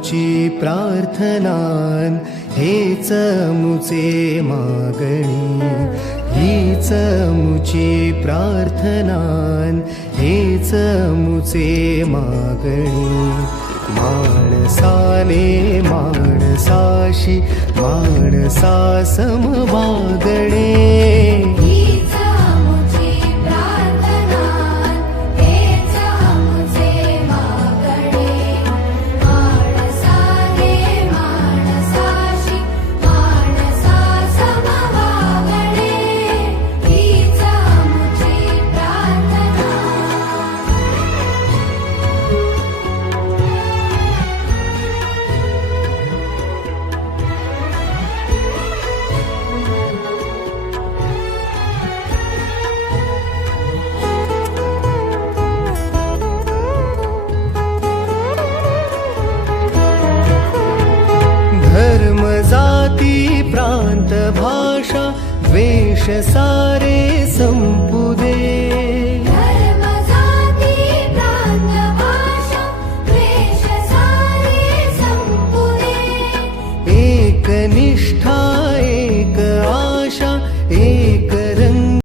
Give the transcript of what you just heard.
मुची प्रार्थनान हेच मुचे मागणी, हीच मुची प्रार्थनान हेच मुचे मागणी. माणसाने माणसाशी माणसा सम वागणे, हीच मुची प्रार्थना हेच मुचे मागणे. माणसाने माणसाशी माणसा सम वागणे, हीच मुची प्रार्थना. धर्म जाती प्रांत भाषा द्वेष सारे संपू